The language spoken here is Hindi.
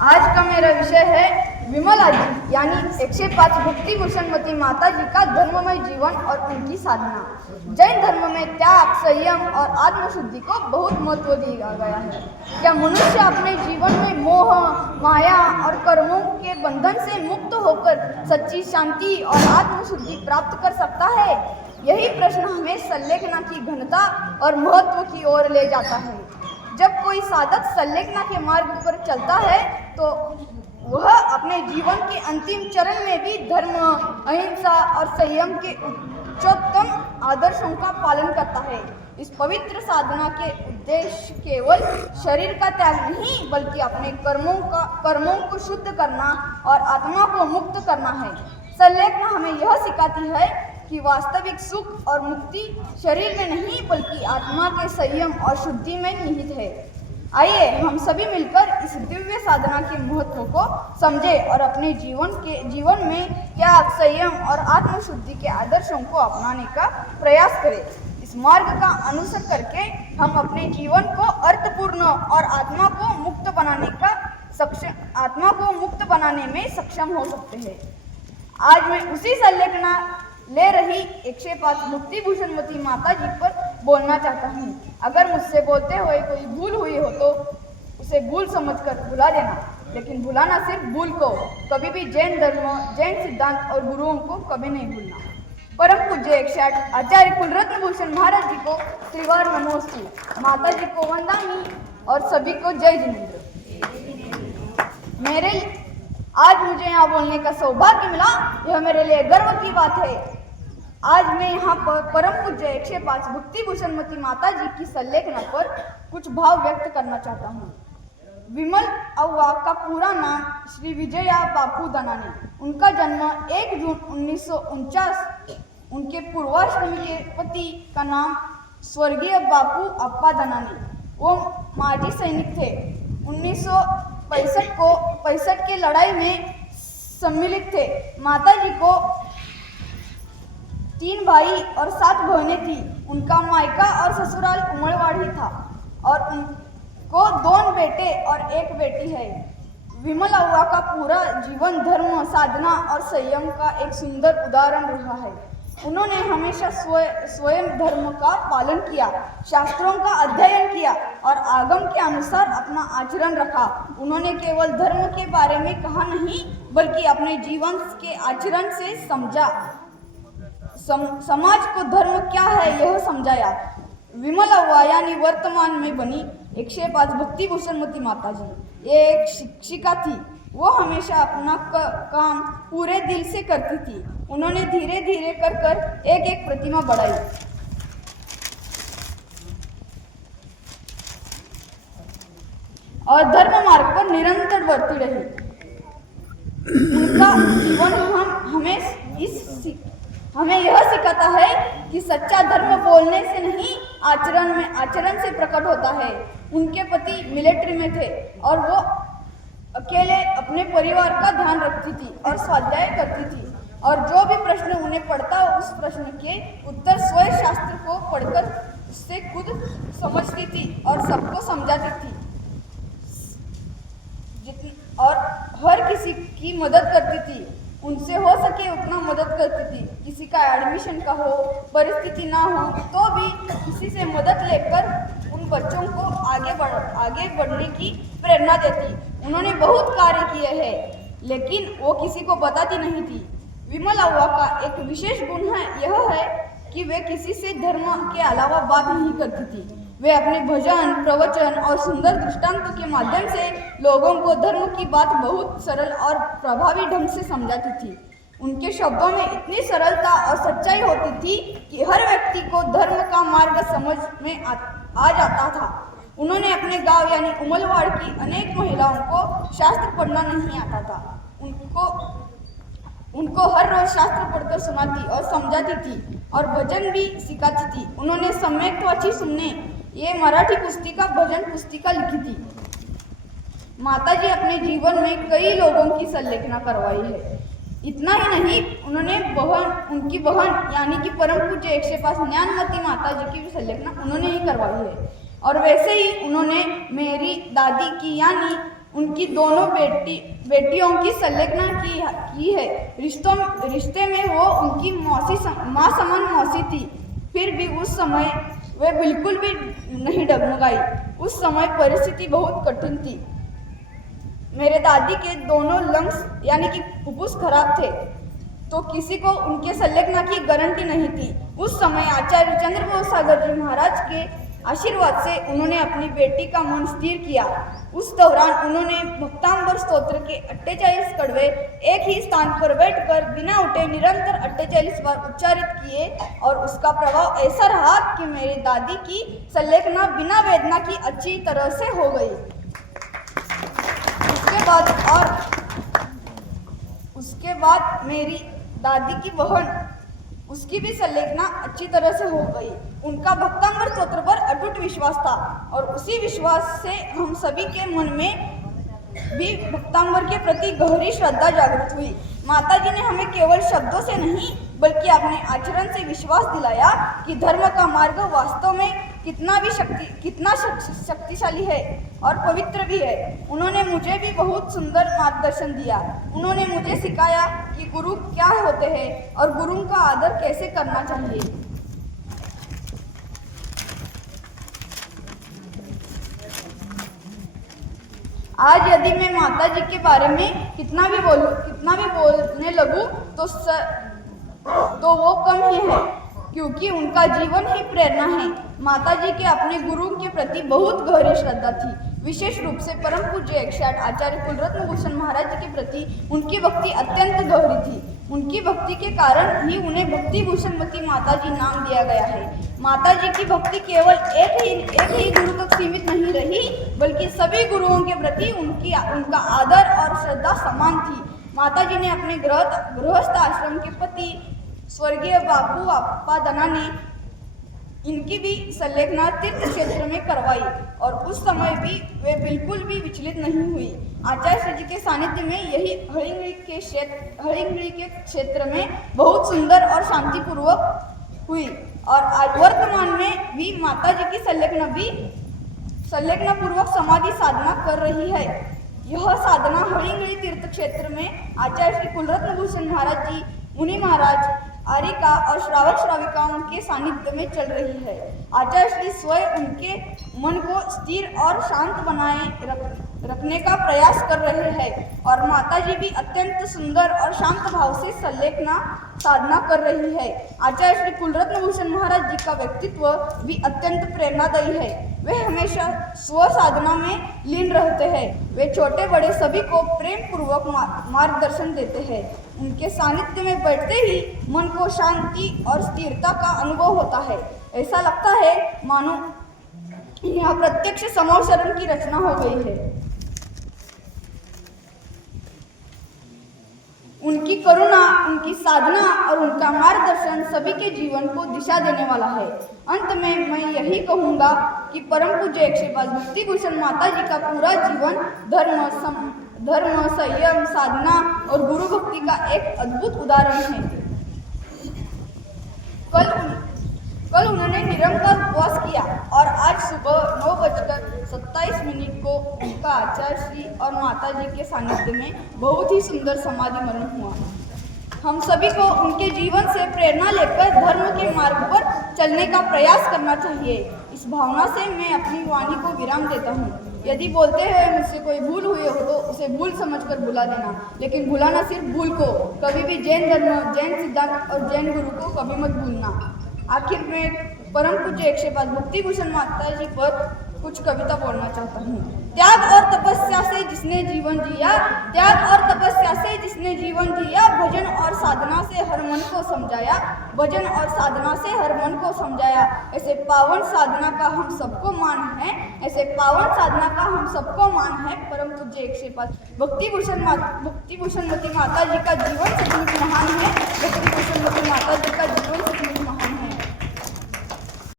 आज का मेरा विषय है विमला जी यानी 105 भक्ति भूषणमती माता जी का धर्ममय जीवन और उनकी साधना। जैन धर्म में त्याग, संयम और आत्मशुद्धि को बहुत महत्व दिया गया है। क्या मनुष्य अपने जीवन में मोह, माया और कर्मों के बंधन से मुक्त होकर सच्ची शांति और आत्मशुद्धि प्राप्त कर सकता है? यही प्रश्न हमें संलेखना की घनता और महत्व की ओर ले जाता है। जब कोई साधक संलेखना के मार्ग पर चलता है तो वह अपने जीवन के अंतिम चरण में भी धर्म, अहिंसा और संयम के उच्चतम आदर्शों का पालन करता है। इस पवित्र साधना के उद्देश्य केवल शरीर का त्याग नहीं बल्कि अपने कर्मों को शुद्ध करना और आत्मा को मुक्त करना है। संलेखना हमें यह सिखाती है कि वास्तविक सुख और मुक्ति शरीर में नहीं बल्कि आत्मा के संयम और शुद्धि में निहित है। आइए हम सभी मिलकर इस दिव्य साधना के महत्व को समझें और अपने जीवन में त्याग, संयम और आत्मशुद्धि के आदर्शों को अपनाने का प्रयास करें। इस मार्ग का अनुसरण करके हम अपने जीवन को अर्थपूर्ण और आत्मा को मुक्त बनाने में सक्षम हो सकते हैं। आज मैं उसी संलेखना ले रही 105 भक्ति भूषणमती माता जी पर बोलना चाहता हूँ। अगर मुझसे बोलते हुए कोई भूल हुई हो तो उसे भूल समझकर भुला देना, लेकिन भुलाना सिर्फ भूल को, कभी भी जैन धर्म, जैन सिद्धांत और गुरुओं को कभी नहीं भूलना। परम पूज्य 108 आचार्य कुलरत्न भूषण महाराज जी को त्रिवार नमोस्तु, माता जी को वंदनी और सभी को जय जिनेंद्र। आज मुझे यहाँ बोलने का सौभाग्य मिला, यह मेरे लिए गर्व की बात है। आज मैं यहाँ पर परम पूज्य 105 भक्ति भूषणमती माता जी की संलेखना पर कुछ भाव व्यक्त करना चाहता हूँ। विमल अव्वा का पूरा नाम श्री विजया बापू दनाने। उनका जन्म 1 जून 1949। उनके पूर्वाश्रमी के पति का नाम स्वर्गीय बापू अप्पा दनाने। वो माजी सैनिक थे। 1965 के लड़ाई में सम्मिलित थे। माता जी को 3 भाई और 7 बहनें थी। उनका मायका और ससुराल उमड़वाड़ी था और उनको 2 बेटे और 1 बेटी है। विमल अव्वा का पूरा जीवन धर्म, साधना और संयम का एक सुंदर उदाहरण रहा है। उन्होंने हमेशा स्वयं धर्म का पालन किया, शास्त्रों का अध्ययन किया और आगम के अनुसार अपना आचरण रखा। उन्होंने केवल धर्म के बारे में कहा नहीं बल्कि अपने जीवन के आचरण से समाज को धर्म क्या है यह समझाया। विमल अव्वा यानी वर्तमान में बनी 105 भक्ति भूषणमती माता जी ये एक शिक्षिका थी। वो हमेशा अपना काम पूरे दिल से करती थी। उन्होंने धीरे धीरे कर एक प्रतिमा बढ़ाई और धर्म मार्ग पर निरंतर बढ़ती रही। उनका जीवन हमें यह सिखाता है कि सच्चा धर्म बोलने से नहीं आचरण से प्रकट होता है। उनके पति मिलिट्री में थे और वो अकेले अपने परिवार का ध्यान रखती थी और स्वाध्याय करती थी और जो भी प्रश्न उन्हें पड़ता उस प्रश्न के उत्तर स्वयं शास्त्र को पढ़कर उससे खुद समझती थी और सबको समझाती थी और हर किसी की मदद करती थी। उनसे हो सके उतना मदद करती थी। किसी का एडमिशन का हो, परिस्थिति ना हो तो भी किसी से मदद लेकर उन बच्चों को आगे बढ़ने की प्रेरणा देती। उन्होंने बहुत कार्य किए हैं लेकिन वो किसी को बताती नहीं थी। विमल अव्वा का एक विशेष गुण यह है कि वे किसी से धर्म के अलावा बात नहीं करती थी। वे अपने भजन, प्रवचन और सुंदर दृष्टांतों के माध्यम से लोगों को धर्म की बात बहुत सरल और प्रभावी ढंग से समझाती थी। उनके शब्दों में इतनी सरलता और सच्चाई होती थी कि हर व्यक्ति को धर्म का मार्ग समझ में आ जाता था। उन्होंने अपने गांव यानी उमलवाड़ की अनेक महिलाओं को शास्त्र पढ़ना नहीं आता था। उनको हर रोज शास्त्र पढ़कर सुनाती और समझाती थी और भजन भी सिखाती थी। उन्होंने सम्यक वाची सुनने ये मराठी पुस्तिका भजन पुस्तिका लिखी थी। माताजी अपने जीवन में कई लोगों की संलेखना करवाई है। इतना ही नहीं, उन्होंने उनकी बहन यानी कि परम पूज्य 105 ज्ञानमती माता जी की भी संलेखना उन्होंने ही करवाई है। और वैसे ही उन्होंने मेरी दादी की यानी उनकी दोनों बेटियों की संलग्ना की है। रिश्ते में वो उनकी माँ समान मौसी थी। फिर भी उस समय वे बिल्कुल भी नहीं डगमगाई। उस समय परिस्थिति बहुत कठिन थी। मेरे दादी के दोनों लंग्स यानी कि फुफ्फुस खराब थे, तो किसी को उनके संलग्ना की गारंटी नहीं थी। उस समय आचार्य चंद्रबोस सागर जी महाराज के आशीर्वाद से उन्होंने अपनी बेटी का मन स्थिर किया। उस दौरान उन्होंने भक्तांबर स्तोत्र के 48 कड़वे एक ही स्थान पर बैठकर बिना उठे निरंतर 48 बार उच्चारित किए और उसका प्रभाव ऐसा रहा कि मेरी दादी की संलग्ना बिना वेदना की अच्छी तरह से हो गई। उसके बाद मेरी दादी की बहन, उसकी भी संलग्ना अच्छी तरह से हो गई। उनका भक्तांबर स्तोत्र पर अटूट विश्वास था और उसी विश्वास से हम सभी के मन में भी भक्तांबर के प्रति गहरी श्रद्धा जागृत हुई। माताजी ने हमें केवल शब्दों से नहीं बल्कि अपने आचरण से विश्वास दिलाया कि धर्म का मार्ग वास्तव में कितना शक्तिशाली है और पवित्र भी है। उन्होंने मुझे भी बहुत सुंदर मार्गदर्शन दिया। उन्होंने मुझे सिखाया कि गुरु क्या होते हैं और गुरु का आदर कैसे करना चाहिए। आज यदि मैं माताजी के बारे में कितना भी बोलने लगूं तो वो कम ही है, क्योंकि उनका जीवन ही प्रेरणा है। माताजी के अपने गुरु के प्रति बहुत गहरी श्रद्धा थी। विशेष रूप से परम पूज्य 108 आचार्य कुलरत्न भूषण महाराज जी के प्रति उनकी भक्ति अत्यंत गहरी थी। उनकी भक्ति के कारण ही उन्हें भक्ति भूषणमती माताजी नाम दिया गया है। माताजी की भक्ति केवल एक ही गुरु तक सीमित नहीं रही, बल्कि सभी गुरुओं के प्रति उनका आदर और श्रद्धा समान थी। माताजी ने अपने गृहस्थ आश्रम के पति स्वर्गीय बापू अप्पा दना ने इनकी भी संलग्ना तीर्थ क्षेत्र में करवाई और उस समय भी वे बिल्कुल भी विचलित नहीं हुई। आचार्य श्री जी के सानिध्य में यही हरिंगड़ी के क्षेत्र में बहुत सुंदर और शांतिपूर्वक हुई और आज वर्तमान में भी माताजी की संलग्न पूर्वक समाधि साधना कर रही है। यह साधना हरिंगड़ी तीर्थ क्षेत्र में आचार्य श्री कुलरत्न भूषण महाराज जी, मुनि महाराज, आरिका और श्रावक श्राविकाओं के सानिध्य में चल रही है। आचार्य श्री स्वयं उनके मन को स्थिर और शांत बनाए रखने का प्रयास कर रहे हैं और माताजी भी अत्यंत सुंदर और शांत भाव से संलग्ना साधना कर रही है। आचार्य श्री कुलरत्न भूषण महाराज जी का व्यक्तित्व भी अत्यंत प्रेरणादायी है। वे हमेशा स्व साधना में लीन रहते हैं। वे छोटे बड़े सभी को प्रेम पूर्वक मार्गदर्शन देते हैं। उनके सानिध्य में बैठते ही मन को शांति और स्थिरता का अनुभव होता है। ऐसा लगता है मानो यहाँ प्रत्यक्ष समूह शरण की रचना हो गई है। उनकी करुणा, उनकी साधना और उनका मार्गदर्शन सभी के जीवन को दिशा देने वाला है। अंत में मैं यही कहूँगा कि परम पूज्य 105 भक्ति भूषण माता जी का पूरा जीवन धर्म, संयम, साधना और गुरु भक्ति का एक अद्भुत उदाहरण है। कल उन्होंने निरंतर उपवास किया और आज सुबह 9:27 को उनका आचार्य श्री और माता जी के सानिध्य में बहुत ही सुंदर समाधि मनन हुआ। हम सभी को उनके जीवन से प्रेरणा लेकर धर्म के मार्ग पर चलने का प्रयास करना चाहिए। इस भावना से मैं अपनी वाणी को विराम देता हूँ। यदि बोलते हैं मुझसे कोई भूल हुई हो तो उसे भूल समझकर भुला देना, लेकिन भुलाना सिर्फ भूल को। कभी भी जैन धर्म, जैन सिद्धांत और जैन गुरु को कभी मत भूलना। आखिर में परम पूज्य 105 भक्ति भूषण माता जी पर कुछ कविता बोलना चाहता हूँ। त्याग और तपस्या से जिसने जीवन जिया, त्याग और तपस्या से जिसने जीवन जिया, भजन और साधना से हर मन को समझाया, भजन और साधना से हर मन को समझाया। ऐसे पावन साधना का हम सबको मान है, ऐसे पावन साधना का हम सबको मान है। परम पूज्य 105 भक्ति भूषणमती माता जी का जीवन सचमुच महान है। भक्ति भूषणमती माता जी का